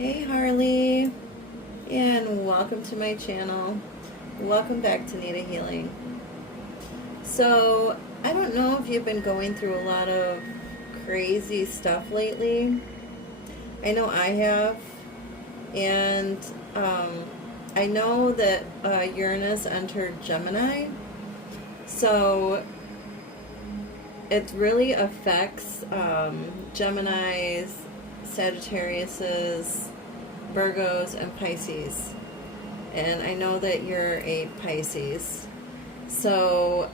Hey Harley, and welcome to my channel. Welcome back to Nita Healing. So, I don't know if you've been going through a lot of crazy stuff lately. I know I have, and I know that Uranus entered Gemini, so it really affects Geminis, Sagittariuses, Virgos, and Pisces. And I know that you're a Pisces. So,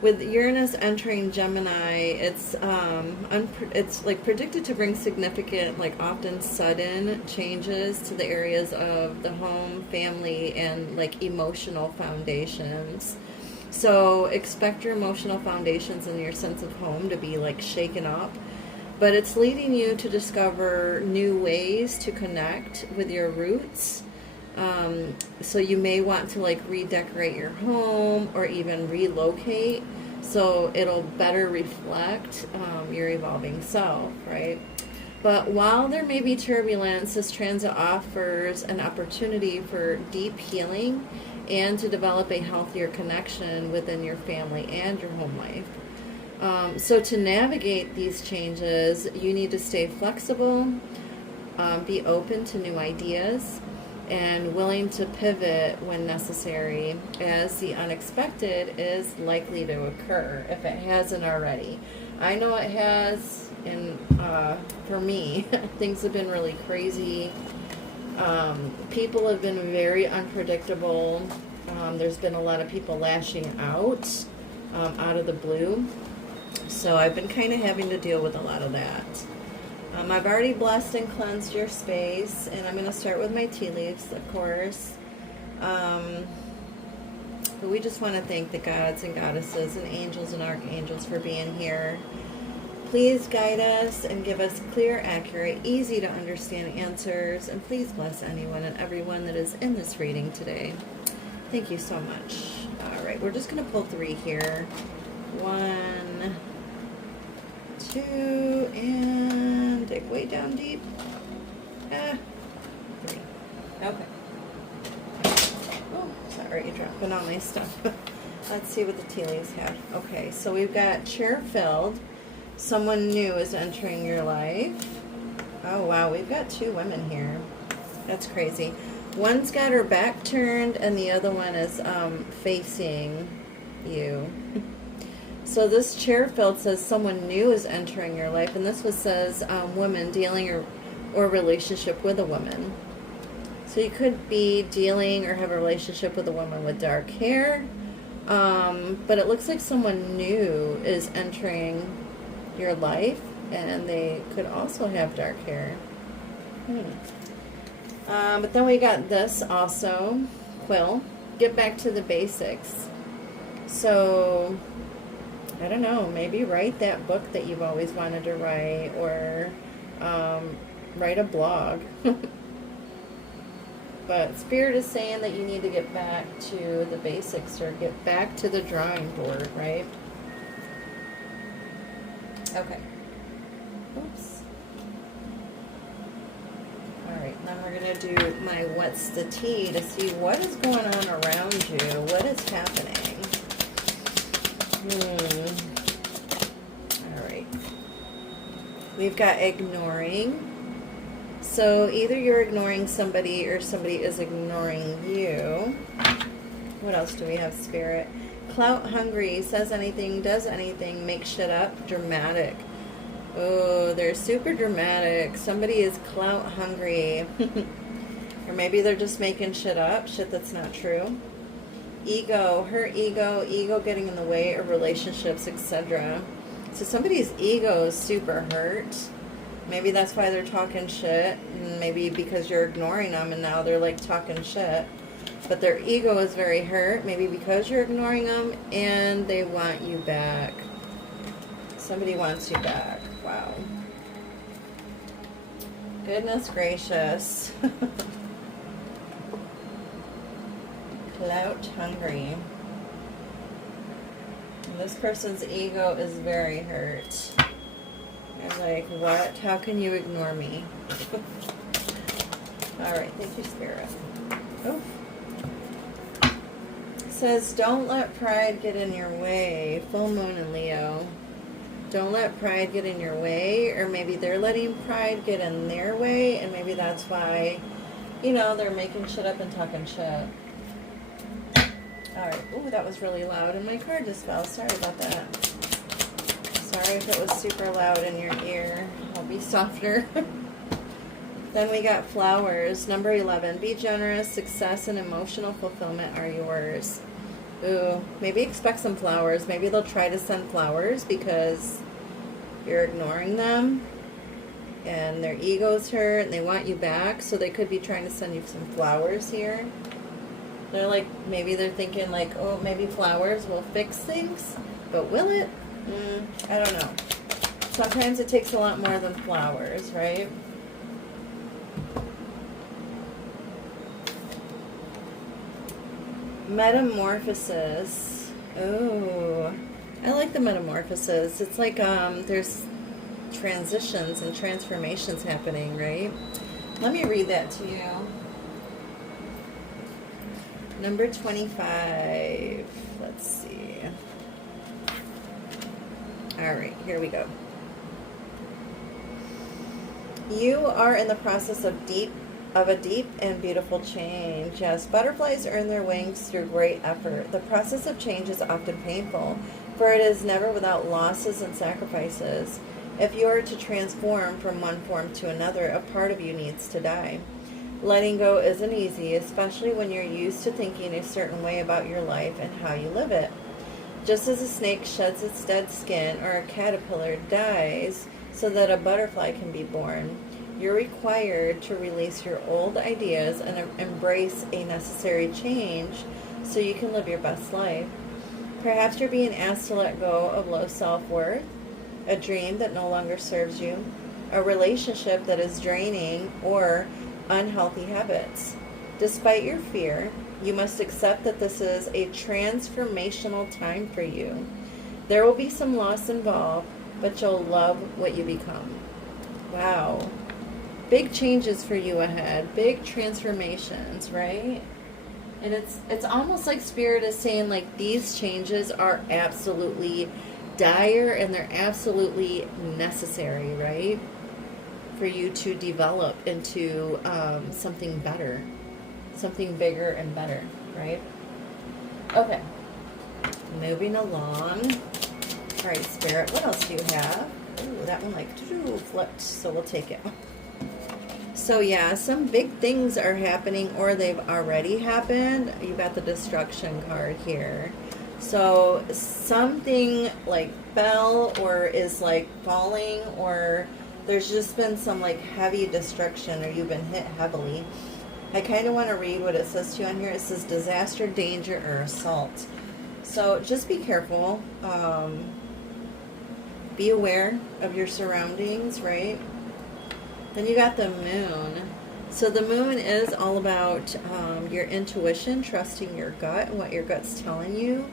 with Uranus entering Gemini, it's like predicted to bring significant, like often sudden changes to the areas of the home, family, and like emotional foundations. So expect your emotional foundations and your sense of home to be like shaken up. But it's leading you to discover new ways to connect with your roots. So you may want to like redecorate your home or even relocate so it'll better reflect your evolving self, right? But while there may be turbulence, this transit offers an opportunity for deep healing and to develop a healthier connection within your family and your home life. So to navigate these changes, you need to stay flexible, be open to new ideas, and willing to pivot when necessary, as the unexpected is likely to occur if it hasn't already. I know it has, and for me, things have been really crazy. People have been very unpredictable. There's been a lot of people lashing out of the blue. So I've been kind of having to deal with a lot of that. I've already blessed and cleansed your space, and I'm going to start with my tea leaves, of course. But we just want to thank the gods and goddesses and angels and archangels for being here. Please guide us and give us clear, accurate, easy to understand answers, and please bless anyone and everyone that is in this reading today. Thank you so much. All right, we're just going to pull 3 here. 1, 2, and dig way down deep. 3. Okay. Oh, sorry, dropping all my stuff. Let's see what the tea leaves have. Okay, so we've got chair filled. Someone new is entering your life. Oh, wow, we've got 2 women here. That's crazy. One's got her back turned, and the other one is facing you. So this chair filled says someone new is entering your life, and this one says woman dealing or relationship with a woman. So you could be dealing or have a relationship with a woman with dark hair, but it looks like someone new is entering your life, and they could also have dark hair. But then we got this also, Quill, get back to the basics. So I don't know, maybe write that book that you've always wanted to write, or write a blog. But Spirit is saying that you need to get back to the basics, or get back to the drawing board, right? Okay. Oops. Alright, then we're going to do my What's the Tea to see what is going on around you. What is happening? Alright. We've got ignoring. So either you're ignoring somebody or somebody is ignoring you. What else do we have, Spirit? Clout hungry, says anything, does anything, makes shit up, dramatic. Oh, they're super dramatic. Somebody is clout hungry. Or maybe they're just making shit up, shit that's not true. Ego, her ego getting in the way of relationships, etc. So somebody's ego is super hurt. Maybe that's why they're talking shit. Maybe because you're ignoring them and now they're like talking shit. But their ego is very hurt. Maybe because you're ignoring them and they want you back. Somebody wants you back. Wow. Goodness gracious. Clout hungry. And this person's ego is very hurt. You're like, what? How can you ignore me? All right, thank you, Spirit. Oh. It says, don't let pride get in your way. Full moon in Leo. Don't let pride get in your way, or maybe they're letting pride get in their way, and maybe that's why, you know, they're making shit up and talking shit. All right. Ooh, that was really loud, and my card just fell. Sorry about that. Sorry if it was super loud in your ear. I'll be softer. Then we got flowers. Number 11. Be generous. Success and emotional fulfillment are yours. Ooh, maybe expect some flowers. Maybe they'll try to send flowers because you're ignoring them. And their ego's hurt and they want you back. So they could be trying to send you some flowers here. They're like, maybe they're thinking like, oh, maybe flowers will fix things. But will it? I don't know. Sometimes it takes a lot more than flowers, right? Metamorphosis. Oh, I like the metamorphosis. It's like there's transitions and transformations happening, right? Let me read that to you. Number 25. Let's see. All right, here we go. You are in the process of a deep and beautiful change. Yes, butterflies earn their wings through great effort. The process of change is often painful, for it is never without losses and sacrifices. If you are to transform from one form to another, a part of you needs to die. Letting go isn't easy, especially when you're used to thinking a certain way about your life and how you live it. Just as a snake sheds its dead skin or a caterpillar dies so that a butterfly can be born, you're required to release your old ideas and embrace a necessary change so you can live your best life. Perhaps you're being asked to let go of low self-worth, a dream that no longer serves you, a relationship that is draining, or unhealthy habits. Despite your fear, you must accept that this is a transformational time for you. There will be some loss involved, but you'll love what you become. Wow. Big changes for you ahead. Big transformations, right? And it's almost like Spirit is saying like these changes are absolutely dire and they're absolutely necessary, right? For you to develop into something better, something bigger and better, right? Okay, moving along. All right, Spirit, what else do you have? Ooh, that one like flipped, so we'll take it. So yeah, some big things are happening or they've already happened. You got the destruction card here. So something like fell or is like falling, or there's just been some like heavy destruction, or you've been hit heavily. I kind of want to read what it says to you on here. It says disaster, danger, or assault. So just be careful. Be aware of your surroundings, right? Then you got the moon. So the moon is all about your intuition, trusting your gut and what your gut's telling you.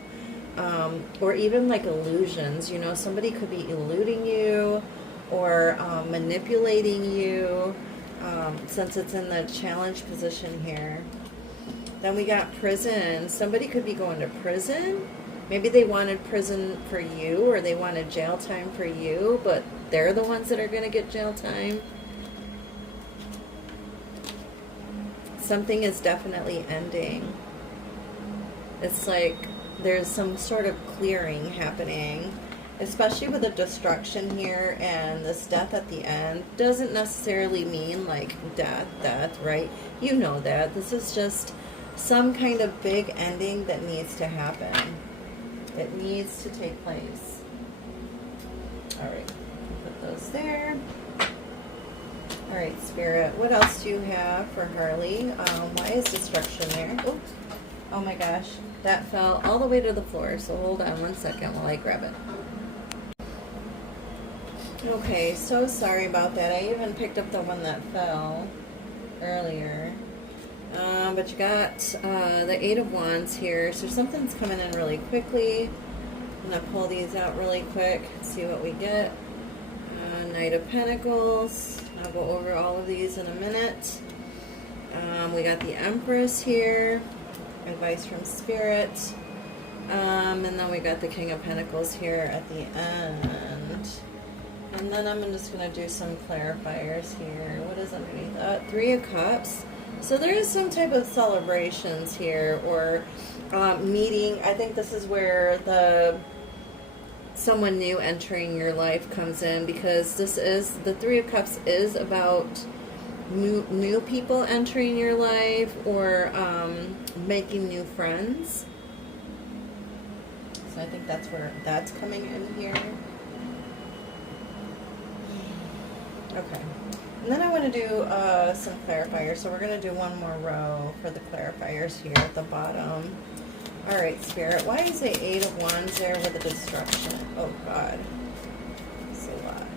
Or even like illusions. You know, somebody could be eluding you or manipulating you, since it's in the challenge position here. Then we got prison. Somebody could be going to prison. Maybe they wanted prison for you, or they wanted jail time for you, but they're the ones that are going to get jail time. Something is definitely ending. It's like there's some sort of clearing happening, especially with the destruction here, and this death at the end doesn't necessarily mean like death, right? You know that. This is just some kind of big ending that needs to happen. It needs to take place. All right, put those there. All right, Spirit, what else do you have for Harley? Why is destruction there? Oops. Oh my gosh, that fell all the way to the floor, so hold on one second while I grab it. Okay, so sorry about that. I even picked up the one that fell earlier. But you got the Eight of Wands here, so something's coming in really quickly. I'm going to pull these out really quick, see what we get. Knight of Pentacles. I'll go over all of these in a minute. We got the Empress here. Advice from Spirit. And then we got the King of Pentacles here at the end. And then I'm just going to do some clarifiers here. What is underneath? Three of Cups. So there is some type of celebrations here, or meeting. I think this is where someone new entering your life comes in, because this is, the Three of Cups is about new people entering your life, or making new friends. So I think that's where that's coming in here. Okay. And then I want to do some clarifiers. So we're going to do one more row for the clarifiers here at the bottom. All right, Spirit. Why is the Eight of Wands there with the destruction? Oh, God. That's a lot.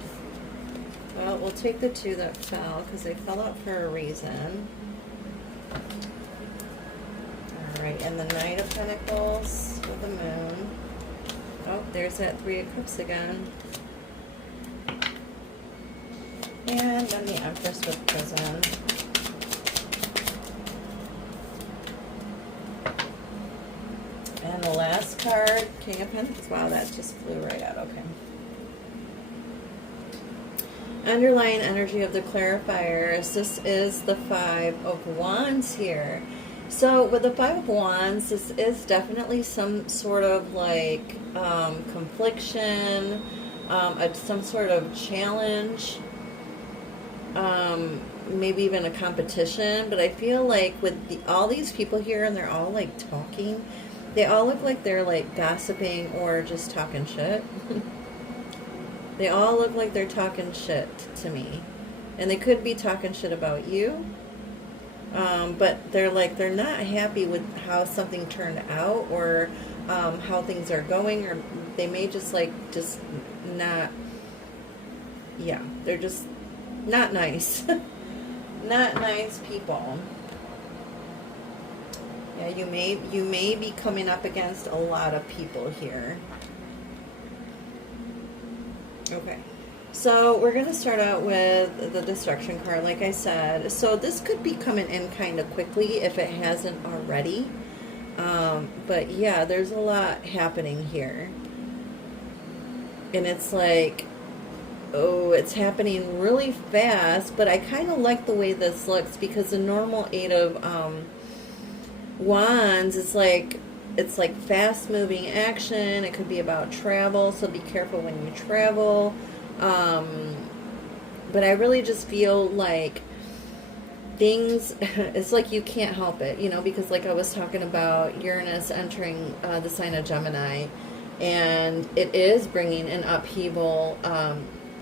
Well, we'll take the two that fell, because they fell out for a reason. All right, and the Knight of Pentacles with the Moon. Oh, there's that Three of Cups again. And then the Empress with Prison. And the last card, King of Pentacles. Wow, that just flew right out. Okay. Underlying energy of the clarifiers. This is the Five of Wands here. So with the Five of Wands, this is definitely some sort of like confliction, some sort of challenge. Maybe even a competition, but I feel like with all these people here, and they're all like talking, they all look like they're like gossiping or just talking shit. They all look like they're talking shit to me, and they could be talking shit about you, but they're not happy with how something turned out, or how things are going, or they may just not, yeah, they're just not nice. Not nice people. Yeah, you may be coming up against a lot of people here. Okay. So we're going to start out with the Destruction card, like I said. So this could be coming in kind of quickly if it hasn't already. But yeah, there's a lot happening here. And it's like, oh, it's happening really fast, but I kind of like the way this looks, because the normal Eight of Wands is like, it's like fast moving action. It could be about travel, so be careful when you travel. But I really just feel like things, it's like you can't help it, because like I was talking about Uranus entering the sign of Gemini, and it is bringing an upheaval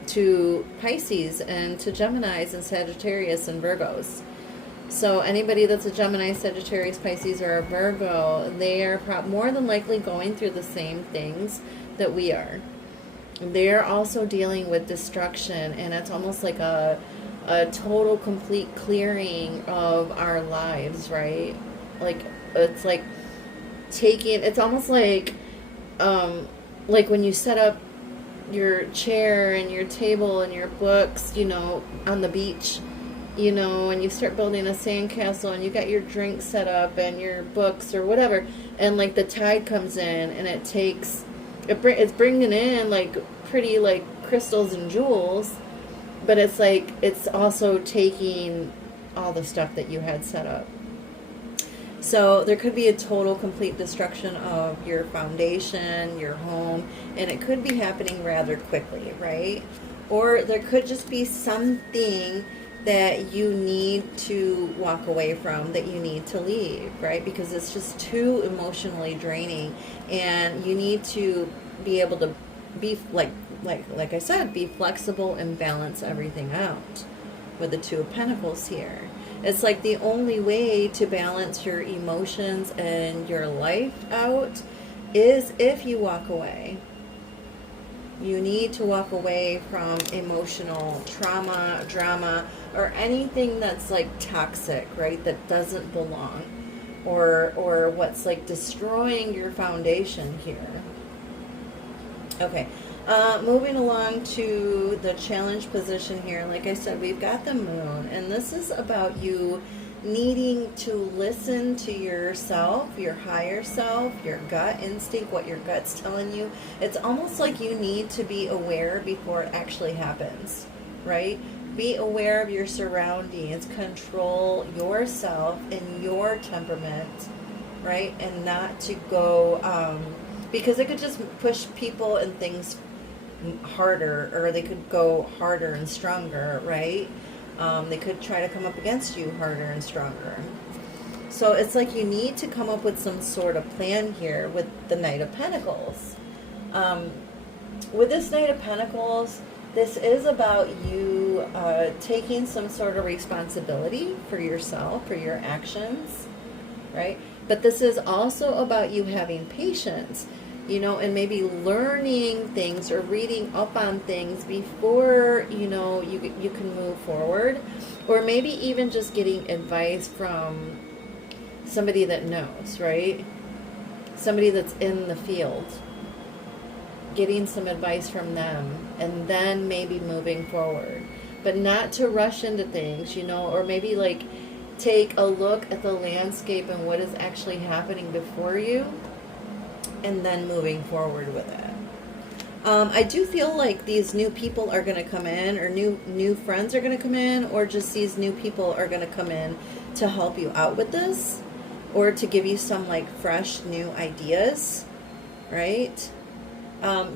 to Pisces and to Geminis and Sagittarius and Virgos. So anybody that's a Gemini, Sagittarius, Pisces, or a Virgo, they are more than likely going through the same things that we are. They're also dealing with destruction, and it's almost like a total, complete clearing of our lives, right? Like, it's like it's almost like when you set up your chair and your table and your books, on the beach, and you start building a sandcastle, and you got your drink set up and your books or whatever, and like the tide comes in, and it's bringing in like pretty like crystals and jewels, but it's like it's also taking all the stuff that you had set up. So there could be a total, complete destruction of your foundation, your home, and it could be happening rather quickly, right? Or there could just be something that you need to walk away from, that you need to leave, right? Because it's just too emotionally draining, and you need to be able to be like I said, be flexible and balance everything out with the Two of Pentacles here. It's like the only way to balance your emotions and your life out is if you walk away. You need to walk away from emotional trauma, drama, or anything that's like toxic, right? That doesn't belong, or what's like destroying your foundation here. Okay. Moving along to the challenge position here, like I said, we've got the moon, and this is about you needing to listen to yourself, your higher self, your gut instinct, what your gut's telling you. It's almost like you need to be aware before it actually happens, right? Be aware of your surroundings, control yourself and your temperament, right? And not to go, because it could just push people and things harder, or they could go harder and stronger, right? They could try to come up against you harder and stronger. So it's like you need to come up with some sort of plan here with the Knight of Pentacles. With this Knight of Pentacles, this is about you taking some sort of responsibility for yourself, for your actions, right? But this is also about you having patience, you know, and maybe learning things or reading up on things before, you know, you can move forward. Or maybe even just getting advice from somebody that knows, right? Somebody that's in the field. Getting some advice from them and then maybe moving forward. But not to rush into things, you know, or maybe like take a look at the landscape and what is actually happening before you, and then moving forward with it. I do feel like these new people are going to come in, or new friends are going to come in, or just these new people are going to come in to help you out with this, or to give you some like fresh new ideas, right?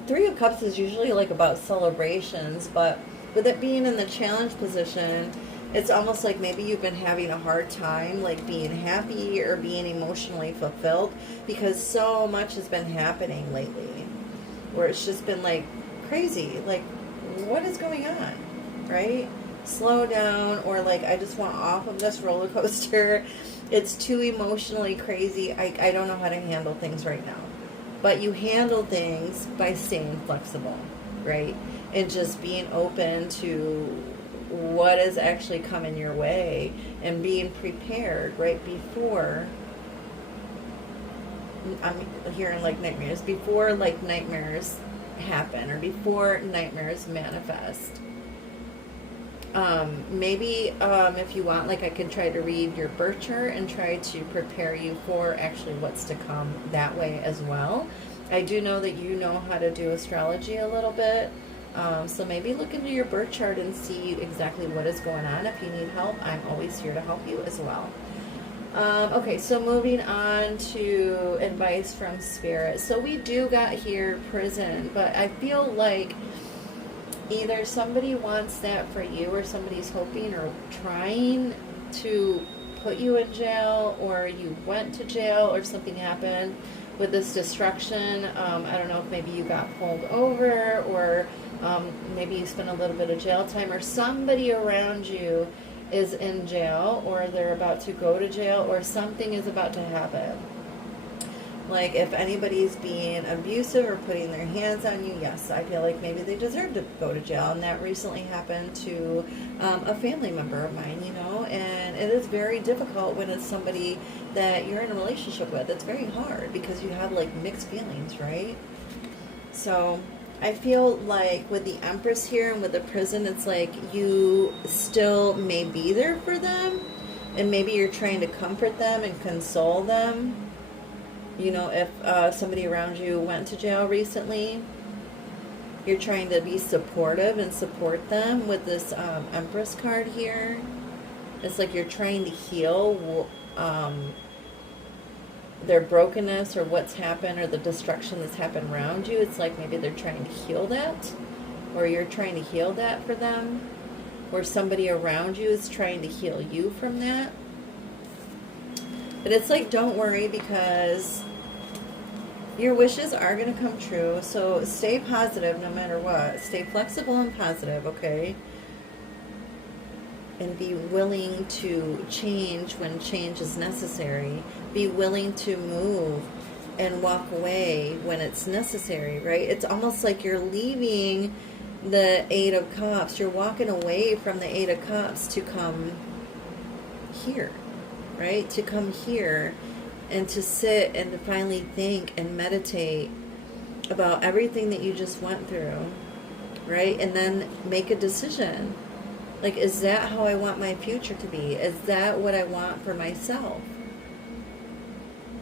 Three of Cups is usually like about celebrations, but with it being in the challenge position, it's almost like maybe you've been having a hard time like being happy or being emotionally fulfilled, because so much has been happening lately where it's just been like crazy, like what is going on, right? Slow down, or like I just want off of this roller coaster. It's too emotionally crazy. I don't know how to handle things right now. But you handle things by staying flexible, right? And just being open to what is actually coming your way and being prepared right before, I'm hearing like nightmares, before like nightmares happen or before nightmares manifest. Maybe if you want, like I could try to read your birth chart and try to prepare you for actually what's to come that way as well. I do know that you know how to do astrology a little bit. So maybe look into your birth chart and see exactly what is going on. If you need help, I'm always here to help you as well. Okay, so moving on to advice from Spirit. So we do got here prison, but I feel like either somebody wants that for you, or somebody's hoping or trying to put you in jail, or you went to jail, or something happened with this destruction. I don't know if maybe you got pulled over, or maybe you spent a little bit of jail time, or somebody around you is in jail, or they're about to go to jail, or something is about to happen. Like if anybody's being abusive or putting their hands on you, yes, I feel like maybe they deserve to go to jail. And that recently happened to a family member of mine, you know, and it is very difficult when it's somebody that you're in a relationship with. It's very hard because you have like mixed feelings, right? So I feel like with the Empress here and with the prison, it's like you still may be there for them, and maybe you're trying to comfort them and console them. You know, if somebody around you went to jail recently, you're trying to be supportive and support them with this Empress card here. It's like you're trying to heal their brokenness, or what's happened, or the destruction that's happened around you. It's like maybe they're trying to heal that, or you're trying to heal that for them, or somebody around you is trying to heal you from that. But it's like, don't worry, because your wishes are going to come true. So stay positive no matter what. Stay flexible and positive, okay? And be willing to change when change is necessary. Be willing to move and walk away when it's necessary, right? It's almost like you're leaving the Eight of Cups. You're walking away from the Eight of Cups to come here. Right? To come here and to sit and to finally think and meditate about everything that you just went through, right? And then make a decision. Like, is that how I want my future to be? Is that what I want for myself?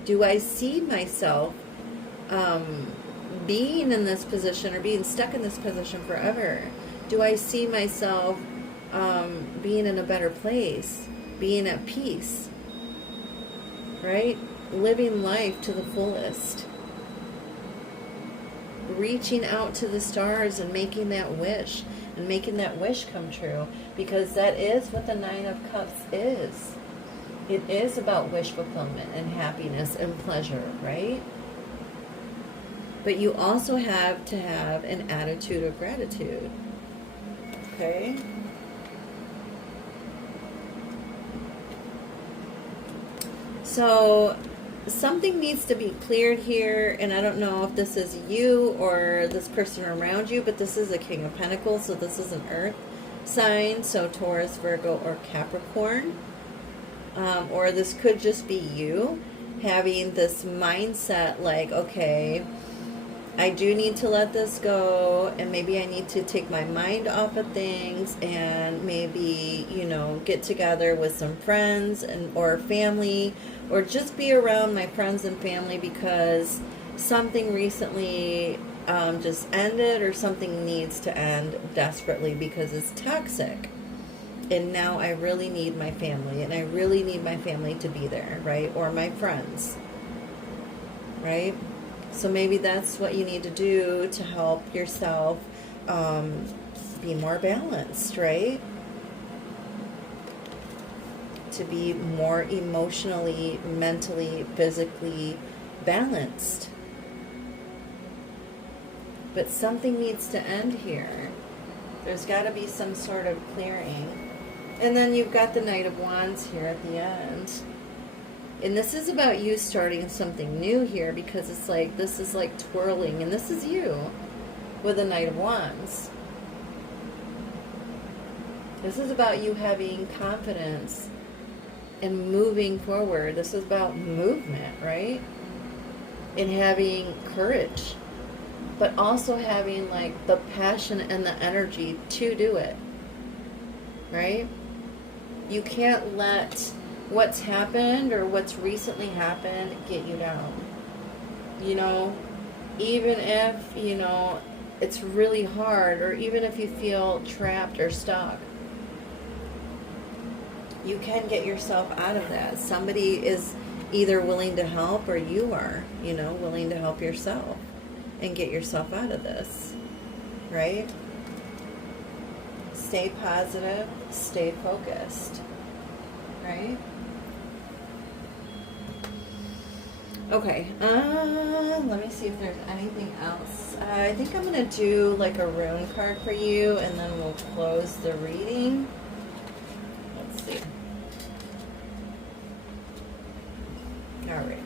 Do I see myself being in this position or being stuck in this position forever? Do I see myself being in a better place, being at peace, right? Living life to the fullest, reaching out to the stars and making that wish come true, because that is what the Nine of Cups is. It is about wish fulfillment and happiness and pleasure, right? But you also have to have an attitude of gratitude. Okay? So something needs to be cleared here, and I don't know if this is you or this person around you, but this is a King of Pentacles, so this is an earth sign, so Taurus, Virgo, or Capricorn. Or this could just be you having this mindset like, okay, I do need to let this go, and maybe I need to take my mind off of things and maybe, you know, get together with some friends and or family, or just be around my friends and family because something recently just ended, or something needs to end desperately because it's toxic. And now I really need my family, and I really need my family to be there, right? Or my friends, right? So maybe that's what you need to do to help yourself be more balanced, right? To be more emotionally, mentally, physically balanced. But something needs to end here. There's got to be some sort of clearing. And then you've got the Knight of Wands here at the end. And this is about you starting something new here, because it's like, this is like twirling, and this is you with the Knight of Wands. This is about you having confidence and moving forward. This is about movement, right? And having courage, but also having like the passion and the energy to do it, right? You can't let what's happened or what's recently happened get you down. You know, even if, you know, it's really hard, or even if you feel trapped or stuck, you can get yourself out of that. Somebody is either willing to help, or you are, you know, willing to help yourself and get yourself out of this, right? Stay positive, stay focused, right? Okay, let me see if there's anything else. I think I'm going to do like a rune card for you, and then we'll close the reading. Let's see. Alright.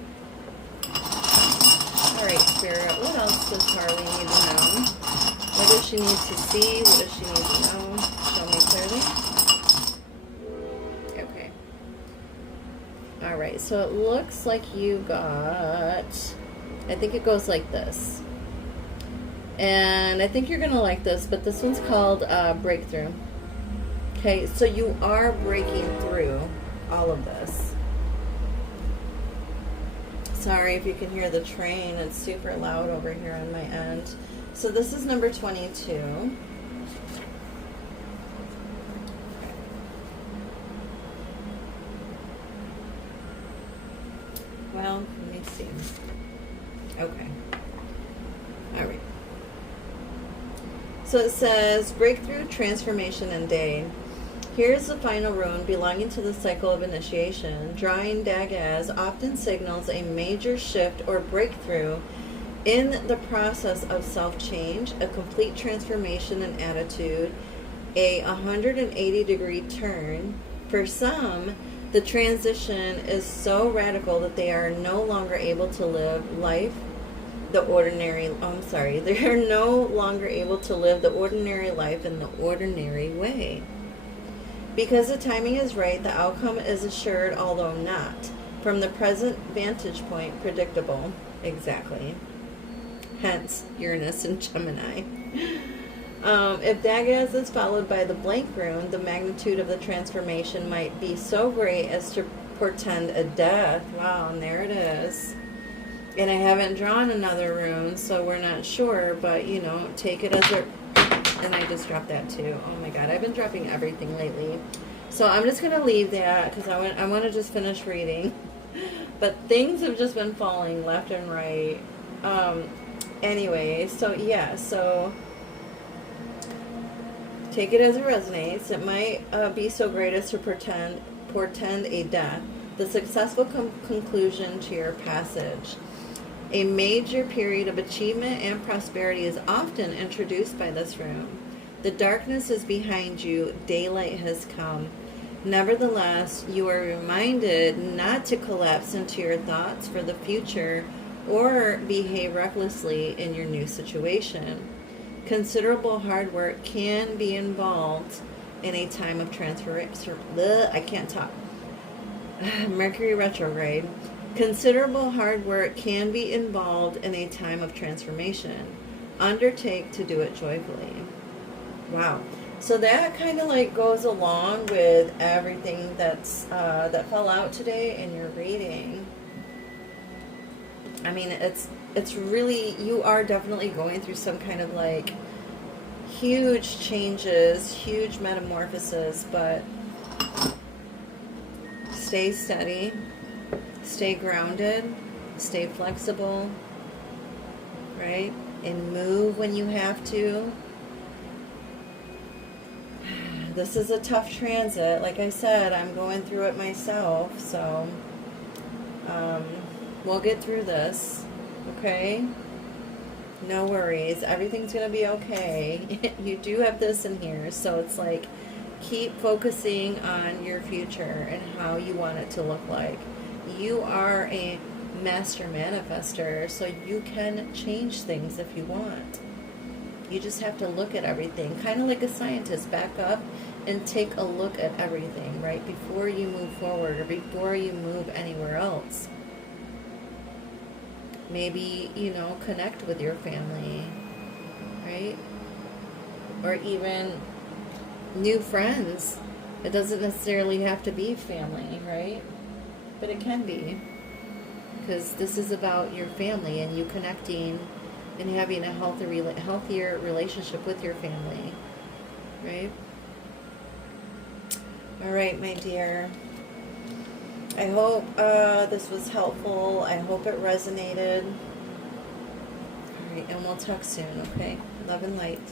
Alright, Spirit, what else does Harley need to know? What does she need to see? What does she need to know? Show me clearly. Okay. Alright, so it looks like you got, I think it goes like this. And I think you're going to like this, but this one's called Breakthrough. Okay, so you are breaking through all of this. Sorry if you can hear the train. It's super loud over here on my end. So this is number 22. Well, let me see. Okay. All right. So it says breakthrough, transformation, and day. Here's the final rune belonging to the cycle of initiation. Drawing Dagaz often signals a major shift or breakthrough in the process of self-change, a complete transformation in attitude, a 180-degree turn. For some, the transition is so radical that they are no longer able to live life the ordinary, they are no longer able to live the ordinary life in the ordinary way. Because the timing is right, the outcome is assured, although not, from the present vantage point, predictable. Exactly. hence Uranus and Gemini. If Daggaz is followed by the blank rune, the magnitude of the transformation might be so great as to portend a death. Wow, and there it is. And I haven't drawn another rune, so we're not sure, but, you know, take it as a... And I just dropped that too. Oh my god, I've been dropping everything lately. So I'm just going to leave that because I want to just finish reading. But things have just been falling left and right. Anyway, so yeah, so take it as it resonates. It might be so great as to portend a death, the successful conclusion to your passage. A major period of achievement and prosperity is often introduced by this rune. The darkness is behind you, daylight has come. Nevertheless, you are reminded not to collapse into your thoughts for the future or behave recklessly in your new situation. Considerable hard work can be involved in a time of transformation. I can't talk. Mercury retrograde. Considerable hard work can be involved in a time of transformation. Undertake to do it joyfully. Wow. So that kind of like goes along with everything that's that fell out today in your reading. I mean, it's really, you are definitely going through some kind of like huge changes, huge metamorphosis, but stay steady. Stay grounded, stay flexible, right? And move when you have to. This is a tough transit. Like I said, I'm going through it myself, so we'll get through this, okay? No worries. Everything's going to be okay. You do have this in here, so it's like keep focusing on your future and how you want it to look like. You are a master manifester, so you can change things if you want. You just have to look at everything, kind of like a scientist. Back up and take a look at everything, right, before you move forward or before you move anywhere else. Maybe, you know, connect with your family, right? Or even new friends. It doesn't necessarily have to be family, right? But it can be, because this is about your family and you connecting and having a healthier relationship with your family, right? All right, my dear. I hope this was helpful. I hope it resonated. All right, and we'll talk soon, okay? Love and light.